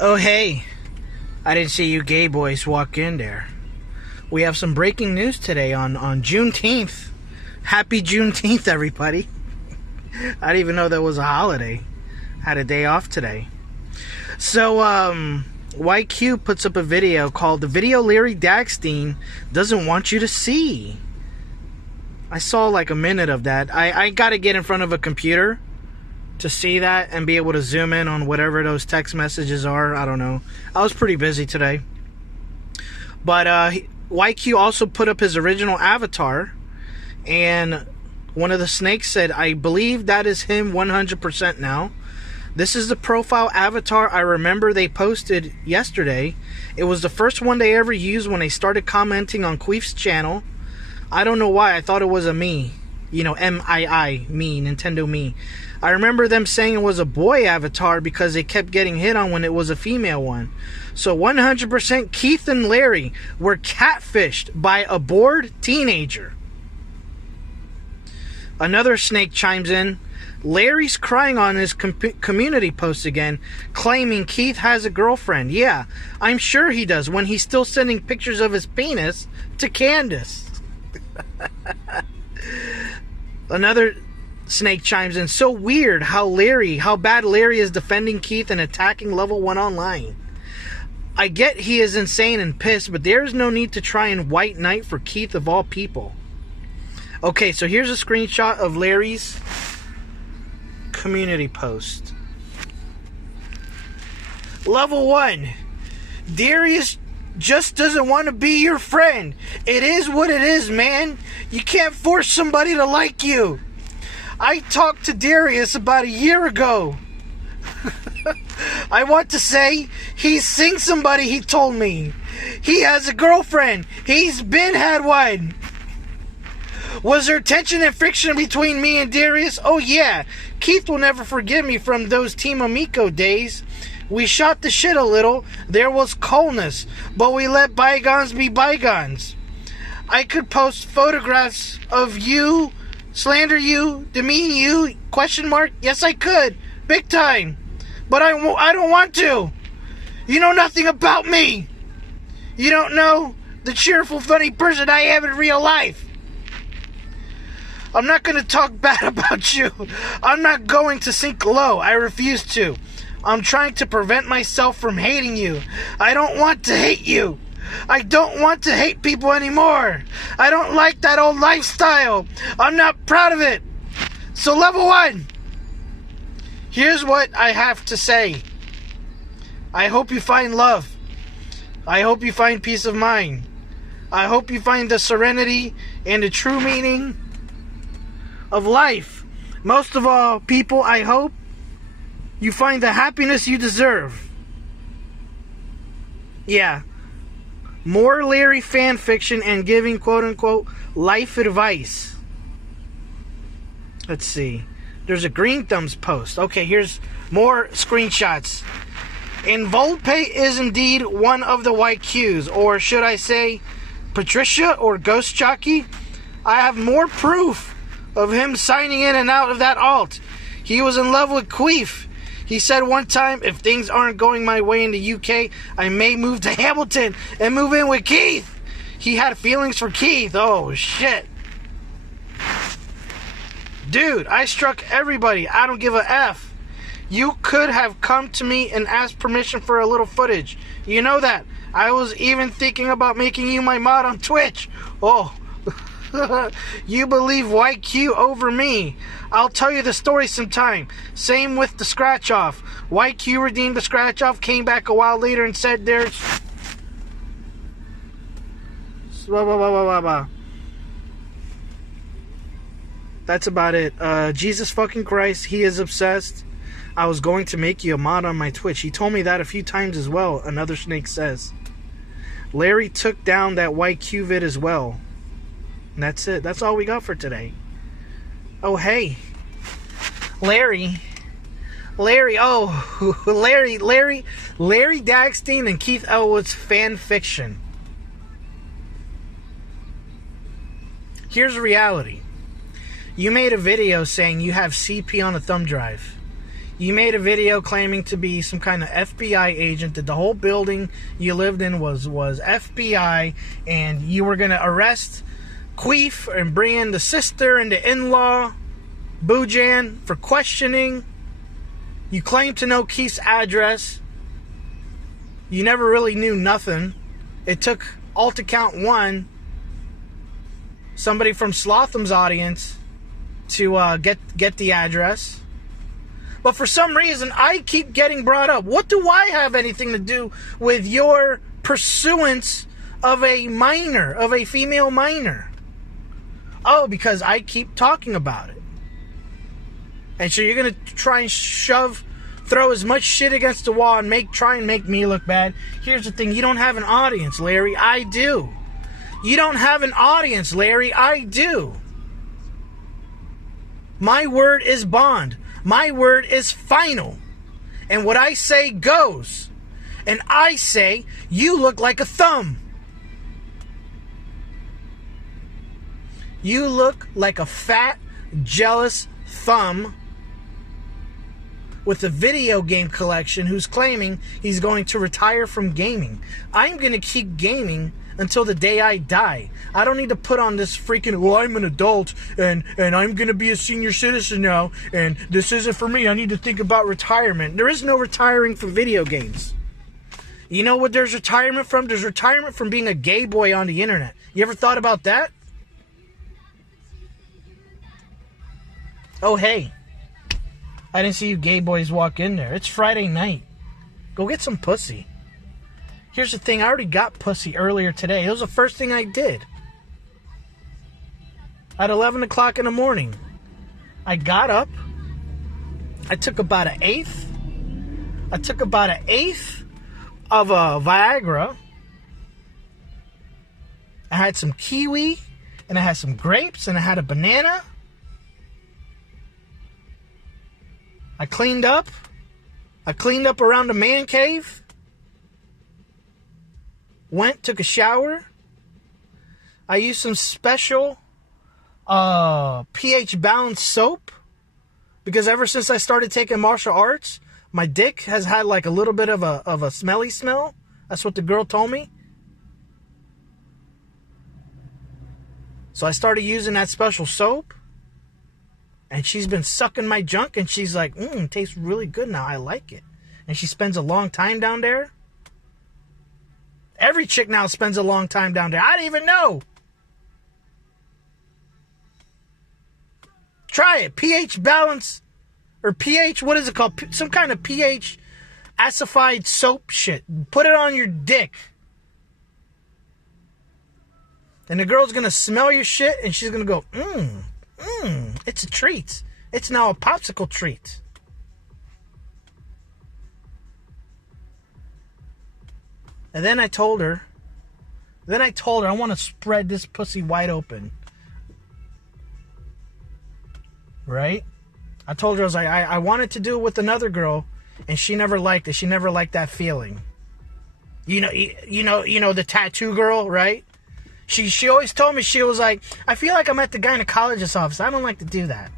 Oh, hey. I didn't see you gay boys walk in there. We have some breaking news today on Juneteenth. Happy Juneteenth, everybody. I didn't even know that was a holiday. Had a day off today. So, YQ puts up a video called The Video Larry Dagstine Doesn't Want You to See. I saw like a minute of that. I gotta get in front of a computer to see that and be able to zoom in on whatever those text messages are. I don't know. I was pretty busy today. But YQ also put up his original avatar, and one of the snakes said, I believe that is him 100% now. This is the profile avatar I remember they posted yesterday. It was the first one they ever used when they started commenting on Queef's channel. I don't know why. I thought it was a me. You know, M-I-I, me, Nintendo me. I remember them saying it was a boy avatar because they kept getting hit on when it was a female one. So 100% Keith and Larry were catfished by a bored teenager. Another snake chimes in. Larry's crying on his community post again, claiming Keith has a girlfriend. Yeah, I'm sure he does when he's still sending pictures of his penis to Candace. Another snake chimes in. So weird how bad Larry is defending Keith and attacking level 1 online. I get he is insane and pissed, but there's no need to try and white knight for Keith of all people. Okay, so here's a screenshot of Larry's community post. Level 1. Darius just doesn't want to be your friend. It is what it is, man. You can't force somebody to like you. I talked to Darius about a year ago. I want to say he's seen somebody, he told me. He has a girlfriend. He's had one. Was there tension and friction between me and Darius? Oh yeah. Keith will never forgive me from those Team Amico days. We shot the shit a little. There was coldness, but we let bygones be bygones. I could post photographs of you, slander you, demean you, ? Yes, I could. Big time. But I don't want to. You know nothing about me. You don't know the cheerful, funny person I am in real life. I'm not going to talk bad about you. I'm not going to sink low. I refuse to. I'm trying to prevent myself from hating you. I don't want to hate you. I don't want to hate people anymore. I don't like that old lifestyle. I'm not proud of it. So level 1. Here's what I have to say. I hope you find love. I hope you find peace of mind. I hope you find the serenity and the true meaning of life. Most of all, people, I hope you find the happiness you deserve. Yeah. More Larry fan fiction and giving quote-unquote life advice. Let's see. There's a Green Thumbs post. Okay, here's more screenshots. And Volpe is indeed one of the YQs. Or should I say Patricia or Ghost Jockey? I have more proof of him signing in and out of that alt. He was in love with Queef. He said one time, if things aren't going my way in the UK, I may move to Hamilton and move in with Keith. He had feelings for Keith. Oh, shit. Dude, I struck everybody. I don't give a F. You could have come to me and asked permission for a little footage. You know that. I was even thinking about making you my mod on Twitch. Oh. You believe YQ over me. I'll tell you the story sometime. Same with the scratch off. YQ redeemed the scratch off, came back a while later and said there's That's about it. Jesus fucking Christ, he is obsessed. I was going to make you a mod on my Twitch. He told me that a few times as well, another snake says. Larry took down that YQ vid as well. And that's it. That's all we got for today. Oh, hey. Larry, oh, Larry Dagstine and Keith Elwood's fan fiction. Here's reality. You made a video saying you have CP on a thumb drive. You made a video claiming to be some kind of FBI agent, that the whole building you lived in was FBI, and you were going to arrest Queef and bring in the sister and the in-law, Boojan, for questioning. You claimed to know Keith's address. You never really knew nothing. It took, all to count one, somebody from Slotham's audience to get the address. But for some reason, I keep getting brought up. What do I have anything to do with your pursuance of a minor, of a female minor? Oh, because I keep talking about it. And so you're going to try and throw as much shit against the wall and try and make me look bad. Here's the thing. You don't have an audience, Larry. I do. You don't have an audience, Larry. I do. My word is bond. My word is final. And what I say goes. And I say, you look like a thumb. You look like a fat, jealous thumb with a video game collection who's claiming he's going to retire from gaming. I'm going to keep gaming until the day I die. I don't need to put on this freaking, well, I'm an adult and I'm going to be a senior citizen now and this isn't for me. I need to think about retirement. There is no retiring from video games. You know what there's retirement from? There's retirement from being a gay boy on the internet. You ever thought about that? Oh, hey. I didn't see you gay boys walk in there. It's Friday night. Go get some pussy. Here's the thing. I already got pussy earlier today. It was the first thing I did. At 11 o'clock in the morning. I got up. I took about an eighth. Of a Viagra. I had some kiwi. And I had some grapes. And I had a banana. I cleaned up. I cleaned up around the man cave. Went, took a shower. I used some special pH balanced soap. Because ever since I started taking martial arts, my dick has had like a little bit of a smelly smell. That's what the girl told me. So I started using that special soap. And she's been sucking my junk, and she's like, it tastes really good now. I like it. And she spends a long time down there. Every chick now spends a long time down there. I didn't even know. Try it. pH balance, or pH, what is it called? Some kind of pH acidified soap shit. Put it on your dick. And the girl's going to smell your shit, and she's going to go, it's a treat. It's now a popsicle treat. And then I told her, I want to spread this pussy wide open. Right? I told her, I was like, I wanted to do it with another girl, and she never liked it. She never liked that feeling. You know the tattoo girl, right? She always told me, she was like, I feel like I'm at the gynecologist's office. I don't like to do that.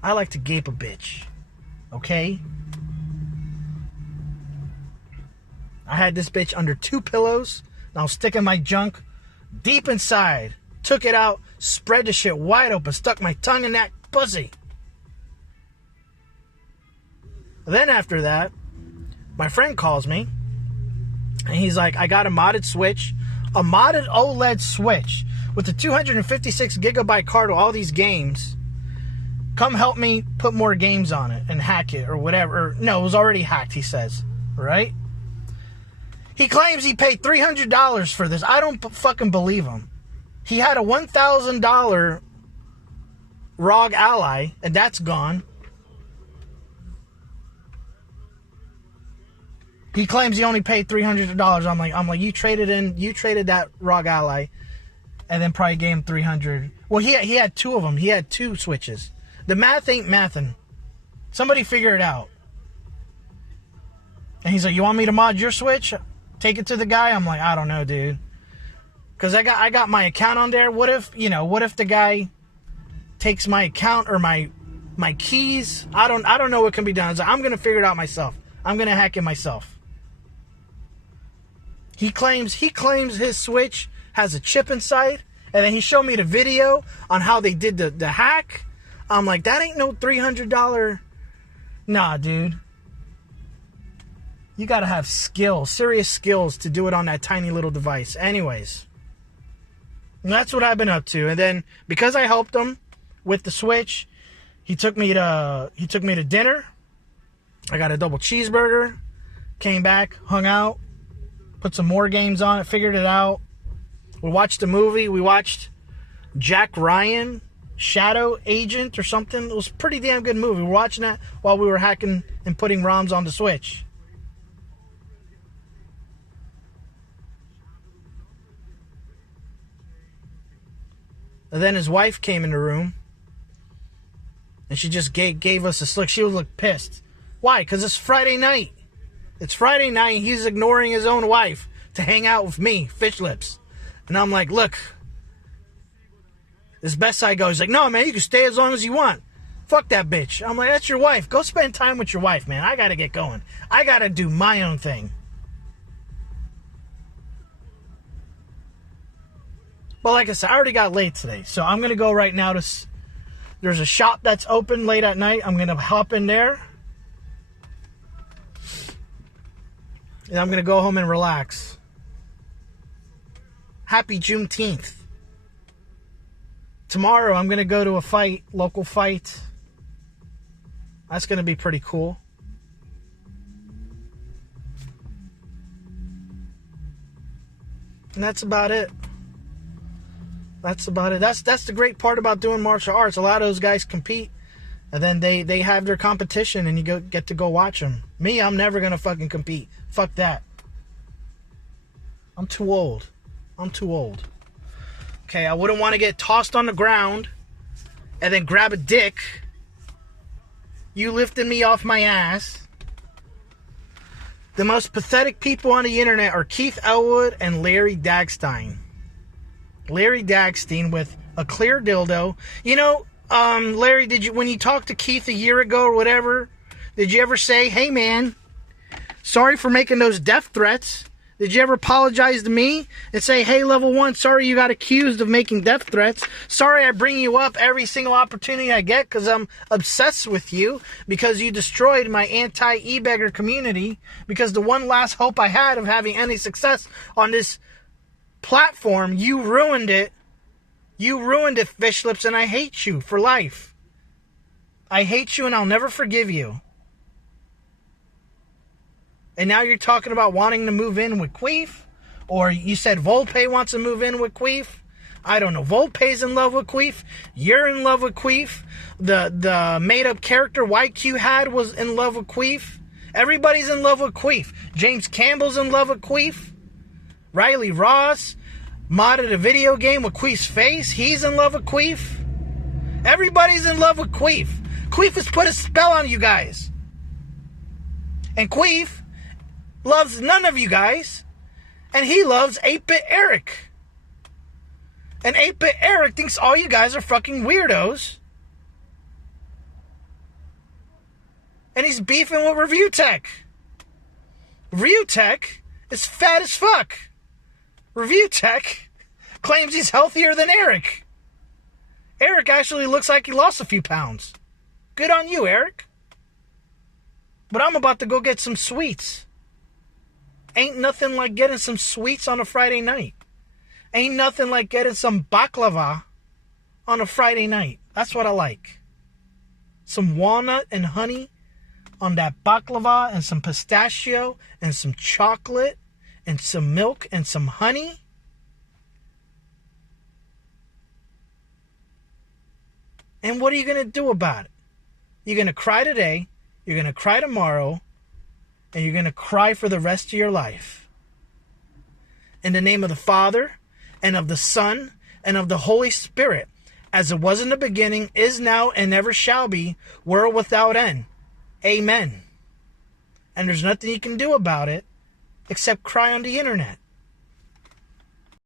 I like to gape a bitch. Okay? I had this bitch under 2 pillows. And I was sticking my junk deep inside. Took it out, spread the shit wide open, stuck my tongue in that pussy. Then after that, my friend calls me, and he's like, I got a modded Switch, a modded OLED Switch with a 256 gigabyte card with all these games. Come help me put more games on it and hack it or whatever. No, it was already hacked, he says. Right? He claims he paid $300 for this. I don't fucking believe him. He had a $1,000 ROG Ally, and that's gone. He claims he only paid $300. I'm like, you traded that ROG Ally, and then probably gave him $300. Well, he had 2 of them. He had 2 Switches. The math ain't mathin'. Somebody figure it out. And he's like, you want me to mod your Switch? Take it to the guy? I'm like, I don't know, dude. Because I got my account on there. What if the guy takes my account or my keys. I don't know what can be done. So I'm gonna figure it out myself. I'm gonna hack it myself. He claims his Switch has a chip inside, and then he showed me the video on how they did the hack. I'm like, that ain't no $300. Nah, dude. You gotta have skills, serious skills, to do it on that tiny little device. Anyways, that's what I've been up to. And then because I helped him with the Switch, he took me to dinner. I got a double cheeseburger. Came back, hung out, put some more games on it, figured it out. We watched a movie. We watched Jack Ryan, Shadow Agent or something. It was a pretty damn good movie. We were watching that while we were hacking and putting ROMs on the Switch. And then his wife came in the room, and she just gave us a look. She was like pissed. Why? Because it's Friday night. It's Friday night, and he's ignoring his own wife to hang out with me, Fish Lips. And I'm like, look, as best I go. He's like, no, man, you can stay as long as you want. Fuck that bitch. I'm like, that's your wife. Go spend time with your wife, man. I got to get going. I got to do my own thing. But like I said, I already got late today. So I'm going to go right now to... There's a shop that's open late at night. I'm going to hop in there. And I'm going to go home and relax. Happy Juneteenth. Tomorrow I'm going to go to a fight, local fight. That's going to be pretty cool. And that's about it. That's about it. That's the great part about doing martial arts. A lot of those guys compete, and then they have their competition, and you get to go watch them. Me, I'm never going to fucking compete. Fuck that. I'm too old. I'm too old. Okay, I wouldn't want to get tossed on the ground and then grab a dick. You lifted me off my ass. The most pathetic people on the internet are Keith Elwood and Larry Dagstine. Larry Dagstine with a clear dildo. You know, Larry, when you talked to Keith a year ago or whatever, did you ever say, hey man, sorry for making those death threats? Did you ever apologize to me and say, hey, level 1, sorry you got accused of making death threats. Sorry I bring you up every single opportunity I get because I'm obsessed with you, because you destroyed my anti-e-beggar community, because the one last hope I had of having any success on this platform, you ruined it. You ruined it, Fish Lips, and I hate you for life. I hate you and I'll never forgive you. And now you're talking about wanting to move in with Queef? Or you said Volpe wants to move in with Queef? I don't know. Volpe's in love with Queef. You're in love with Queef. The made-up character YQ had was in love with Queef. Everybody's in love with Queef. James Campbell's in love with Queef. Riley Ross modded a video game with Queef's face. He's in love with Queef. Everybody's in love with Queef. Queef has put a spell on you guys. And Queef loves none of you guys. And he loves 8-Bit Eric. And 8-Bit Eric thinks all you guys are fucking weirdos. And he's beefing with Review Tech. Review Tech is fat as fuck. Review Tech claims he's healthier than Eric. Eric actually looks like he lost a few pounds. Good on you, Eric. But I'm about to go get some sweets. Ain't nothing like getting some sweets on a Friday night. Ain't nothing like getting some baklava on a Friday night. That's what I like. Some walnut and honey on that baklava, and some pistachio and some chocolate and some milk and some honey. And what are you going to do about it? You're going to cry today, you're going to cry tomorrow, and you're going to cry for the rest of your life. In the name of the Father, and of the Son, and of the Holy Spirit, as it was in the beginning, is now, and never shall be, world without end. Amen. And there's nothing you can do about it except cry on the internet.